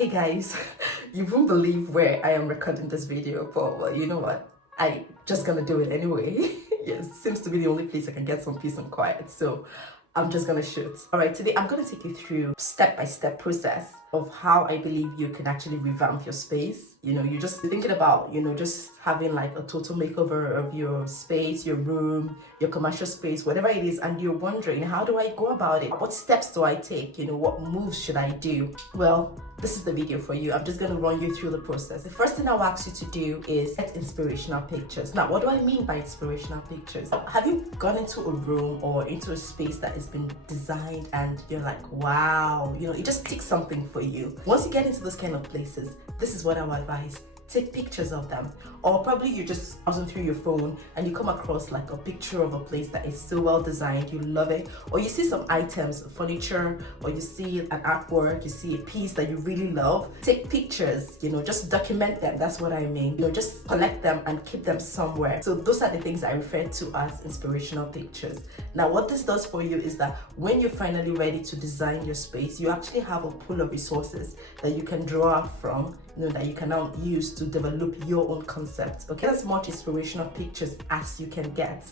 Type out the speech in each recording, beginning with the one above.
Hey guys, you won't believe where I am recording this video, but well, you know what? I just gonna do it anyway. Yes, seems to be the only place I can get some peace and quiet. So I'm just gonna shoot. All right, today I'm gonna take you through step-by-step process of how I believe you can actually revamp your space. You know, you're just thinking about, just having like a total makeover of your space, your room, your commercial space, whatever it is, and you're wondering, how do I go about it? What steps do I take? What moves should I do? Well, this is the video for you. I'm just going to run you through the process. The first thing I'll ask you to do is get inspirational pictures. Now, what do I mean by inspirational pictures? Have you gone into a room or into a space that has been designed and you're like, wow, it just ticks something for you? Once you get into those kind of places, this is what I would advise. Take pictures of them, or probably you're just browsing through your phone and you come across like a picture of a place that is so well designed, you love it, or you see some items, furniture, or you see an artwork, you see a piece that you really love. Take pictures, just document them. That's what I mean. Just collect them and keep them somewhere. So those are the things I refer to as inspirational pictures. Now, what this does for you is that when you're finally ready to design your space, you actually have a pool of resources that you can draw out from, that you can now use to develop your own concept. Okay, as much inspirational pictures as you can get,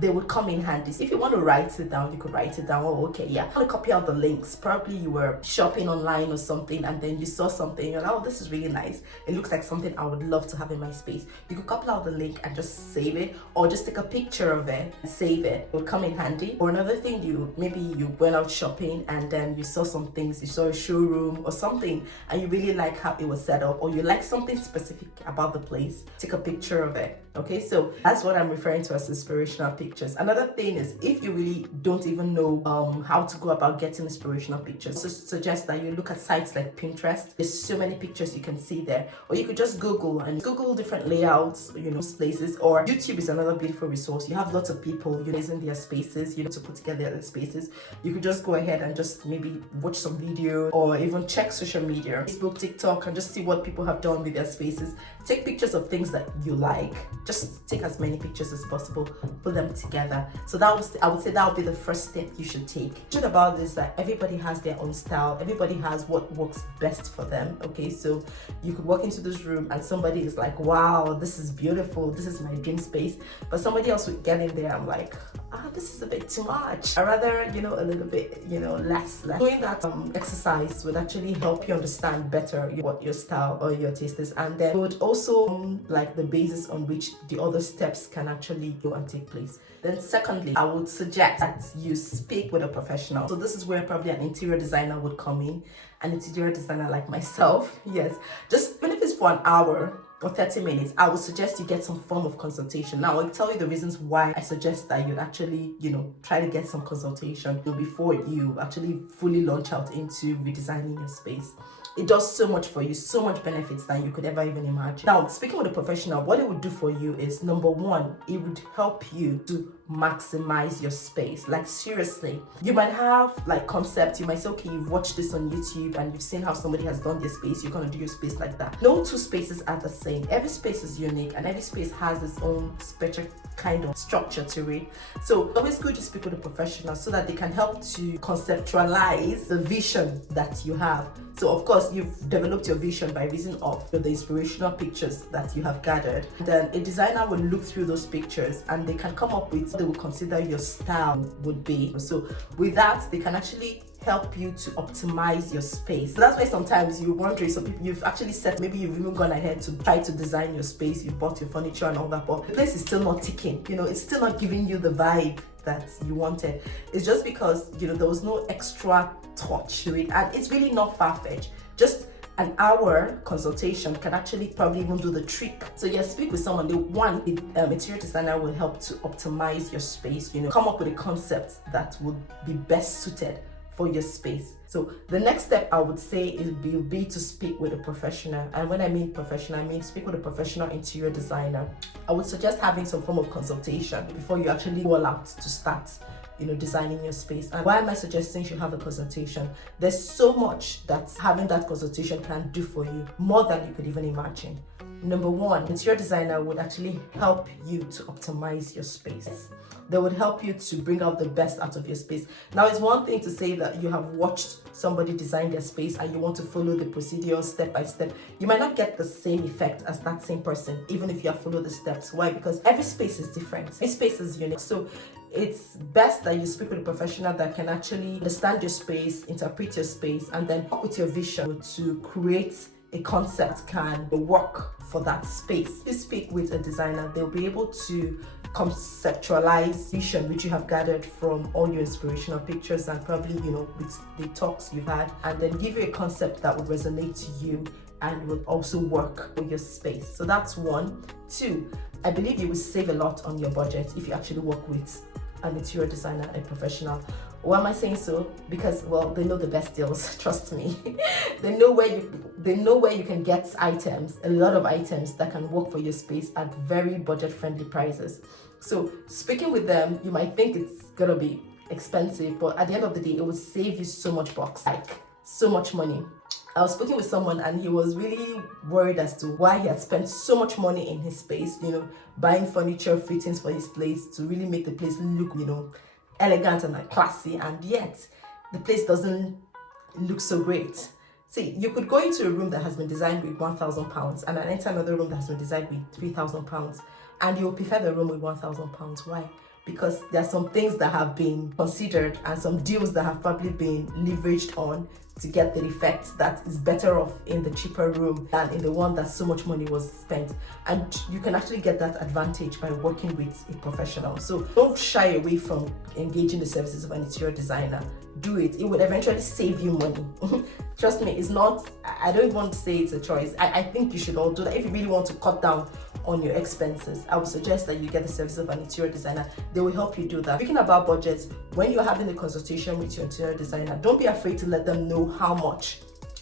they would come in handy. If you want to write it down, you could write it down. Oh, okay, yeah. I want to copy out the links. Probably you were shopping online or something and then you saw something, you're like, oh, this is really nice. It looks like something I would love to have in my space. You could copy out the link and just save it, or just take a picture of it and save it. It will come in handy. Or another thing, maybe you went out shopping and then you saw some things, you saw a showroom or something, and you really like how it was set up, or you like something specific about the place. Take a picture of it. Okay, so that's what I'm referring to as inspirational pictures. Another thing is, if you really don't even know how to go about getting inspirational pictures, so suggest that you look at sites like Pinterest. There's so many pictures you can see there, or you could just Google different layouts, places. Or YouTube is another beautiful resource. You have lots of people using their spaces, to put together their spaces. You could just go ahead and just maybe watch some video, or even check social media, Facebook, TikTok, and just see what people have done with their spaces. Take pictures of things that you like. Just take as many pictures as possible, put them together. So I would say that would be the first step you should take. The truth about this is that everybody has their own style. Everybody has what works best for them. Okay, so you could walk into this room and somebody is like, wow, this is beautiful, this is my dream space. But somebody else would get in there, I'm like, this is a bit too much. I rather, a little bit, less. Doing that exercise would actually help you understand better what your style or your taste is, and then it would also like the basis on which the other steps can actually go and take place. Then secondly, I would suggest that you speak with a professional. So this is where probably an interior designer would come in, an interior designer like myself. Yes, just even if it's for an hour or 30 minutes, I would suggest you get some form of consultation. Now, I'll tell you the reasons why I suggest that you'd actually, try to get some consultation before you actually fully launch out into redesigning your space. It does so much for you, so much benefits than you could ever even imagine. Now, speaking with a professional, what it would do for you is, number one, it would help you to maximize your space. Like, seriously, you might have like concepts. You might say, okay, you've watched this on YouTube and you've seen how somebody has done their space, you're gonna do your space like that. No two spaces are the same. Every space is unique and every space has its own special kind of structure to it. So it's always good to speak with a professional so that they can help to conceptualize the vision that you have. So of course, you've developed your vision by reason of the inspirational pictures that you have gathered. Then a designer will look through those pictures and they can come up with what they would consider your style would be. So with that, they can actually help you to optimize your space. So that's why sometimes you're wondering, so people, you've actually said, maybe you've even gone ahead to try to design your space, you've bought your furniture and all that, but the place is still not ticking. It's still not giving you the vibe that you wanted. It's just because there was no extra touch to it, and it's really not far-fetched. Just an hour consultation can actually probably even do the trick. So yeah, speak with someone. The interior designer will help to optimize your space, come up with a concept that would be best suited for your space. So the next step I would say is be to speak with a professional. And when I mean professional, I mean speak with a professional interior designer. I would suggest having some form of consultation before you actually go all out to start designing your space. And why am I suggesting you should have a consultation? There's so much that having that consultation can do for you, more than you could even imagine. Number one, interior designer would actually help you to optimize your space. They would help you to bring out the best out of your space. Now, it's one thing to say that you have watched somebody design their space and you want to follow the procedure step by step. You might not get the same effect as that same person, even if you have followed the steps. Why? Because every space is different. Every space is unique. So it's best that you speak with a professional that can actually understand your space, interpret your space, and then work with your vision to create a concept can work for that space. If you speak with a designer, they'll be able to conceptualize vision which you have gathered from all your inspirational pictures and probably, with the talks you've had, and then give you a concept that would resonate to you and will also work with your space. So that's one. Two, I believe you will save a lot on your budget if you actually work with an interior designer, a professional. Why am I saying so? Because, well, they know the best deals, trust me. They know where you can get items, a lot of items that can work for your space at very budget-friendly prices. So speaking with them, you might think it's gonna be expensive, but at the end of the day, it will save you so much bucks, like so much money. I was speaking with someone and he was really worried as to why he had spent so much money in his space, buying furniture, fittings for his place to really make the place look, elegant and classy, and yet the place doesn't look so great. See, you could go into a room that has been designed with £1,000 and then enter another room that has been designed with £3,000, and you will prefer the room with £1,000. Why? Because there are some things that have been considered and some deals that have probably been leveraged on to get the effect that is better off in the cheaper room than in the one that so much money was spent. And you can actually get that advantage by working with a professional. So don't shy away from engaging the services of an interior designer. Do it. It would eventually save you money. Trust me, it's not, I don't want to say it's a choice. I think you should all do that. If you really want to cut down on your expenses, I would suggest that you get the service of an interior designer. They will help you do that. Speaking about budgets, when you're having a consultation with your interior designer, don't be afraid to let them know how much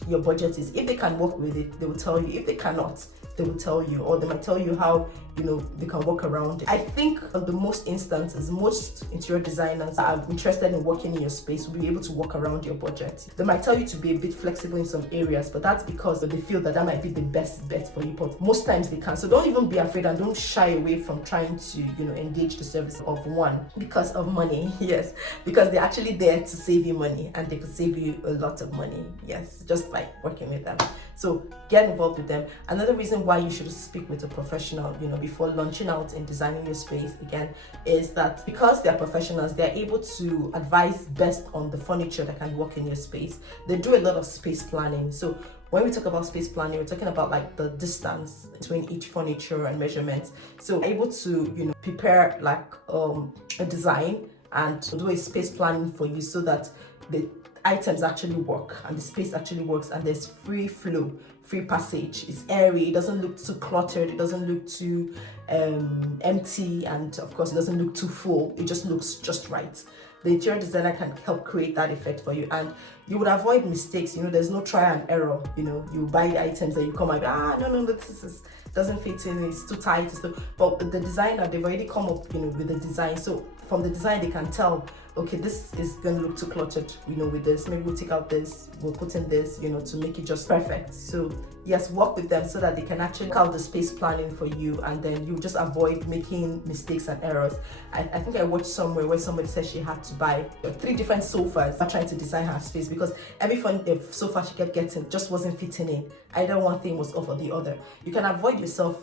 your budget is. If they can work with it, they will tell you. If they cannot, they will tell you, or they might tell you how they can work around it. I think on the most instances, most interior designers that are interested in working in your space will be able to work around your budget. They might tell you to be a bit flexible in some areas, but that's because they feel that might be the best bet for you. But most times they can. So don't even be afraid and don't shy away from trying to engage the service of one because of money. Yes, because they're actually there to save you money, and they could save you a lot of money. Yes, just by working with them. So get involved with them. Another reason why you should speak with a professional, before launching out and designing your space again, is that because they're professionals, they're able to advise best on the furniture that can work in your space. They do a lot of space planning. So when we talk about space planning, we're talking about like the distance between each furniture and measurements. So able to, prepare like a design and do a space planning for you so that the items actually work and the space actually works and there's free flow, free passage. It's airy, it doesn't look too cluttered, it doesn't look too empty, and of course it doesn't look too full. It just looks just right. The interior designer can help create that effect for you, and you would avoid mistakes. There's no try and error. You buy items and you come out, no, this doesn't fit in, it's too tight. But the designer, they've already come up with the design. So from the design they can tell, okay, this is going to look too cluttered, with this. Maybe we'll take out this, we'll put in this, to make it just perfect. So yes, work with them so that they can actually count the space planning for you, and then you just avoid making mistakes and errors. I think I watched somewhere where somebody said she had to buy 3 different sofas trying to design her space because every sofa she kept getting just wasn't fitting in. Either one thing was off or the other. You can avoid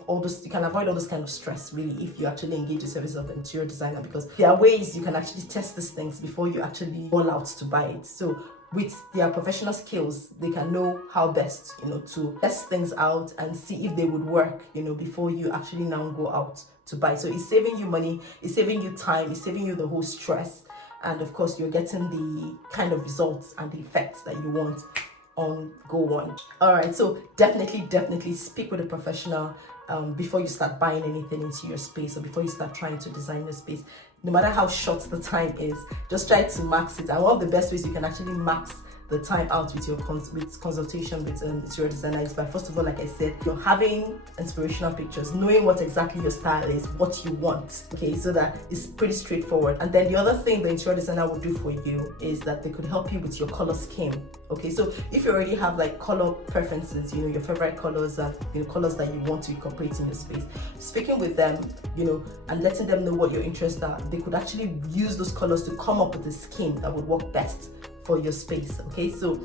all this kind of stress really if you actually engage the service of an interior designer, because there are ways you can actually test these things before you actually go out to buy it. So with their professional skills, they can know how best, to test things out and see if they would work, before you actually now go out to buy. So it's saving you money, it's saving you time, it's saving you the whole stress. And of course, you're getting the kind of results and the effects that you want on go on. All right, so definitely speak with a professional before you start buying anything into your space or before you start trying to design your space. No matter how short the time is, just try to max it. And one of the best ways you can actually max the time out with your consultation with interior designer is by, first of all, like I said, you're having inspirational pictures, knowing what exactly your style is, what you want, okay, so that it's pretty straightforward. And then the other thing the interior designer will do for you is that they could help you with your color scheme. Okay, so if you already have like color preferences, you know, your favorite colors and colors that you want to incorporate in your space, speaking with them, and letting them know what your interests are, they could actually use those colors to come up with a scheme that would work best for your space. Okay, so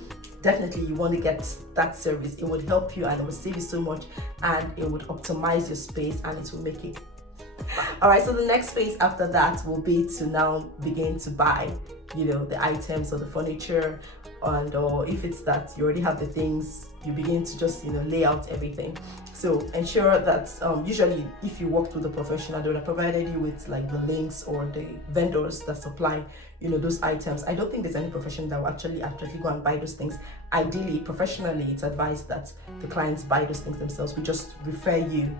definitely you want to get that service. It would help you and it will save you so much, and it would optimize your space and it will make it. All right, so the next phase after that will be to now begin to buy, the items or the furniture, and or if it's that you already have the things, you begin to just lay out everything. So ensure that usually if you work with a professional, they would have provided you with like the links or the vendors that supply those items. I don't think there's any profession that will actually go and buy those things. Ideally, professionally, it's advised that the clients buy those things themselves. We just refer you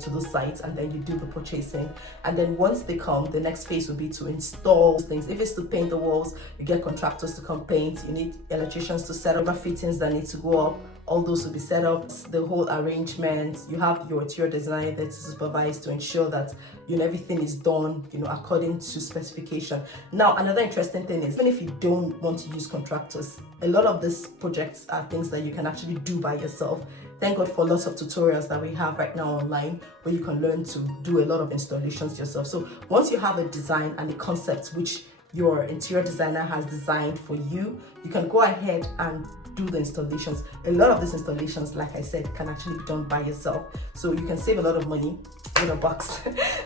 to those sites, and then you do the purchasing. And then once they come, the next phase will be to install things. If it's to paint the walls, you get contractors to come paint. You need electricians to set up fittings that need to go up. All those will be set up, the whole arrangement. You have your interior designer there to supervise, to ensure that everything is done according to specification. Now, another interesting thing is, even if you don't want to use contractors, a lot of these projects are things that you can actually do by yourself. Thank God for lots of tutorials that we have right now online where you can learn to do a lot of installations yourself. So once you have a design and a concept which your interior designer has designed for you, you can go ahead and do the installations. A lot of these installations, like I said, can actually be done by yourself. So you can save a lot of money in a box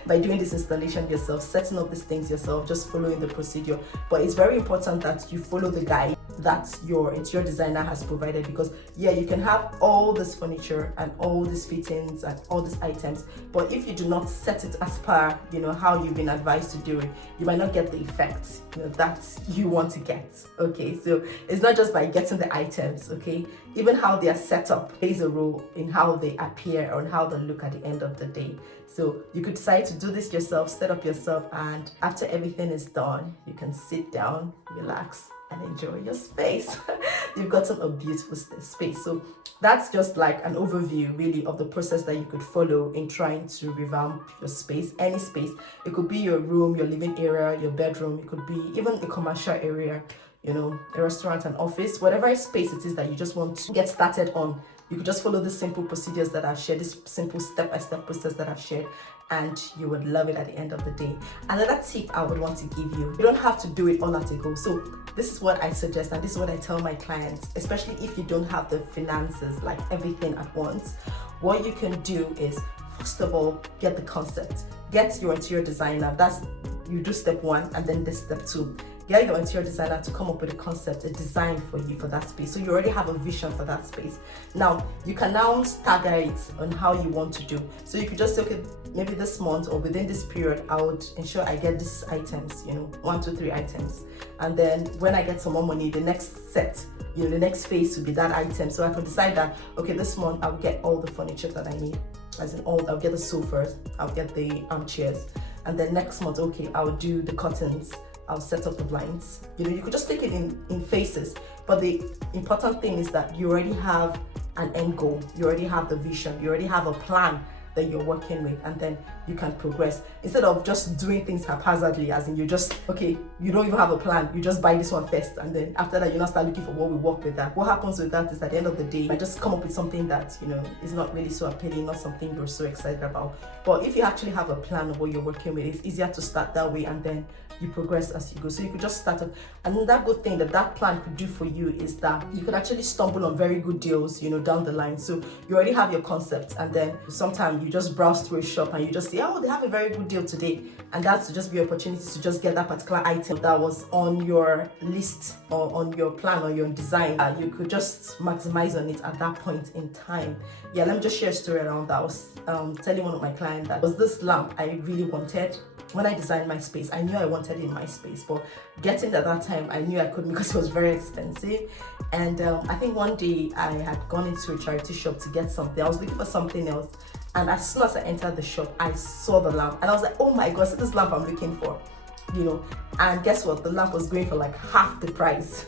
by doing this installation yourself, setting up these things yourself, just following the procedure. But it's very important that you follow the guide that your interior designer has provided, because you can have all this furniture and all these fittings and all these items, but if you do not set it as per how you've been advised to do it, you might not get the effect that you want to get. Okay, so it's not just by getting the items, okay, even how they are set up plays a role in how they appear or how they look at the end of the day. So you could decide to do this yourself, set up yourself, and after everything is done, you can sit down, relax, and enjoy your space. You've gotten a beautiful space. So that's just like an overview really of the process that you could follow in trying to revamp your space, any space. It could be your room, your living area, your bedroom. It could be even a commercial area, a restaurant, an office, whatever space it is that you just want to get started on. You could just follow the simple procedures that I've shared, this simple step-by-step process that I've shared, and you would love it at the end of the day. Another tip I would want to give you don't have to do it all at a go. So this is what I suggest, and this is what I tell my clients, especially if you don't have the finances, like everything at once. What you can do is, first of all, get the concept. Get your interior designer. You do step one, and then this step two. Get your interior designer to come up with a concept, a design for you for that space. So you already have a vision for that space. Now, you can now stagger it on how you want to do. So you could just say, okay, maybe this month or within this period, I would ensure I get these items, 1, 2, 3 items. And then when I get some more money, the next set, the next phase will be that item. So I could decide that, okay, this month I'll get all the furniture that I need. As in I'll get the sofas, I'll get the armchairs. And then next month, okay, I'll do the curtains. I'll set up the blinds. You could just take it in phases. But the important thing is that you already have an end goal. You already have the vision. You already have a plan that you're working with, and then you can progress instead of just doing things haphazardly, as in you don't even have a plan, you just buy this one first, and then after that you now start looking for what will work with that. What happens with that is at the end of the day, you might just come up with something that is not really so appealing, not something you're so excited about. But if you actually have a plan of what you're working with, it's easier to start that way, and then you progress as you go. So you could just start it. And that good thing that plan could do for you is that you could actually stumble on very good deals, down the line. So you already have your concept, and then sometimes you just browse through a shop and you just say, oh, they have a very good deal today. And that's to just be an opportunity to just get that particular item that was on your list or on your plan or your design. You could just maximize on it at that point in time. Let me just share a story around that. I was telling one of my clients that was this lamp I really wanted. When I designed my space, I knew I wanted it in my space, but getting it at that time, I knew I couldn't because it was very expensive. And I think one day I had gone into a charity shop to get something. I was looking for something else, and as soon as I entered the shop, I saw the lamp, and I was like, oh my gosh, this lamp I'm looking for. you know. And guess what? The lamp was going for like half the price.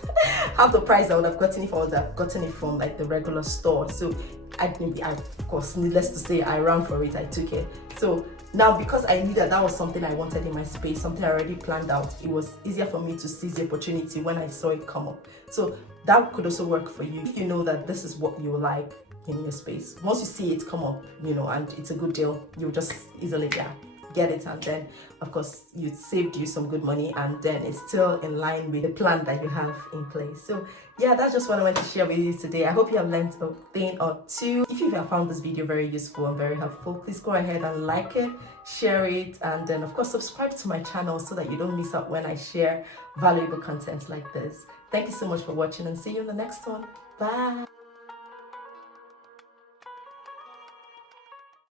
Half the price I would have gotten if I would have gotten it from like the regular store. So I of course, needless to say, I ran for it, I took it. So now, because I knew that that was something I wanted in my space, something I already planned out, it was easier for me to seize the opportunity when I saw it come up. So that could also work for you if you know that this is what you like in your space. Once you see it come up, you know, and it's a good deal, you'll just easily get it, and then of course you saved you some good money, and then it's still in line with the plan that you have in place. So yeah, that's just what I wanted to share with you today. I hope you have learned a thing or two. If you have found this video very useful and very helpful, please go ahead and like it, share it, and then of course subscribe to my channel so that you don't miss out when I share valuable content like this. Thank you so much for watching, and see you in the next one. Bye.